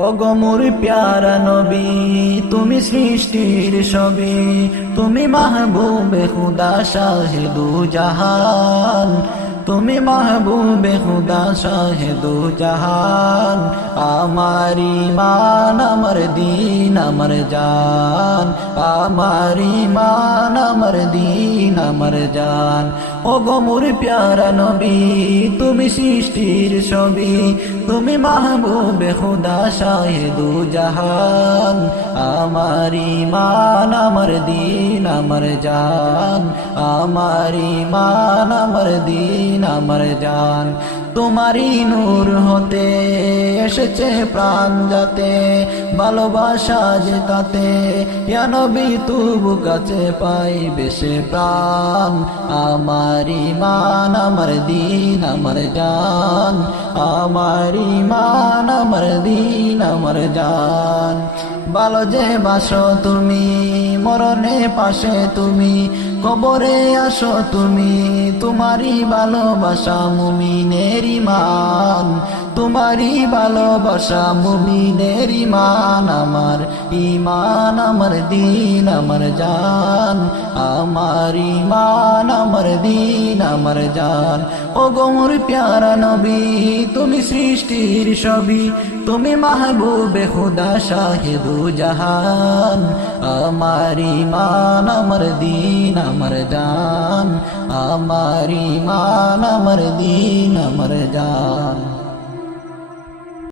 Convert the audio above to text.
অগমুর প্যারা নবী তুমি সৃষ্টির সবি তুমি মাহবুবে খুদা শাহেদু জাহান তুমি মাহবুবে খুদা শাহেদু জাহান, আমার ইমান আমার দিন, আমার জান। আমার ইমান আমার দিন, আমার জান। ও গমুর প্যারা নবী, তুমি সৃষ্টির ছবি। তুমি মাহবুবে খুদা শাহেদু জাহান আমার ইমান আমার দিন, আমার জান। আমার ইমান আমার দিন, আমার জান। তোমারই নূর হতে এসেছে প্রাণ যাতে, ভালোবাসা যে তাতে নবী তুবু কাছে পাই বেশে প্রাণ। আমার ইমান আমার দিন, আমার জান। আমার ইমান আমার দিন, আমার জান। ভালো যে বাসো তুমি মরণে পাশে তুমি কবরে আসো তুমি তোমারই ভালোবাসা মুমিনের ইমান। তোমারই ভালোবাসা মুমিনের ইমান আমার ইমান আমার দিন, আমার জান। আমার ইমান আমার দিন, আমার জান। ও গোমর প্যারা নবী, তুমি সৃষ্টির সবই তুমি মাহবুবে খুদা শাহিদু জাহান। আমার ইমান আমার দিন, আমার জান। আমার ইমান আমার দিন, আমার জান।